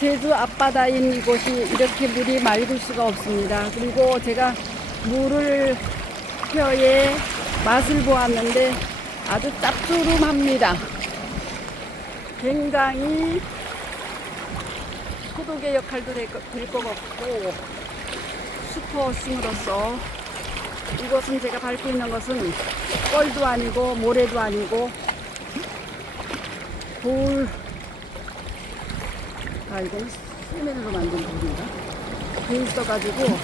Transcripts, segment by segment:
제주 앞바다인 이곳이 이렇게 물이 맑을 수가 없습니다. 그리고 제가 물을 혀의 맛을 보았는데 아주 짭조름합니다. 굉장히 소독의 역할도 될 것 같고, 슈퍼싱으로서 이곳은 제가 밟고 있는 것은 뻘도 아니고 모래도 아니고 돌, 이건 시멘트로 만든 돌인가? 돼 있어가지고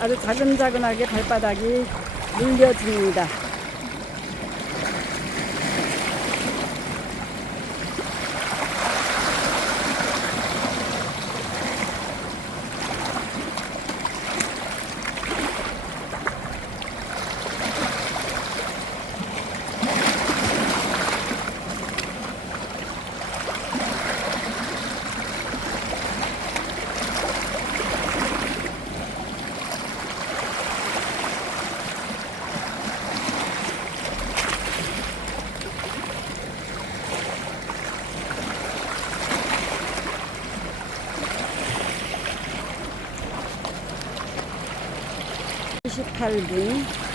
아주 자근자근하게 발바닥이 물려집니다. (28분)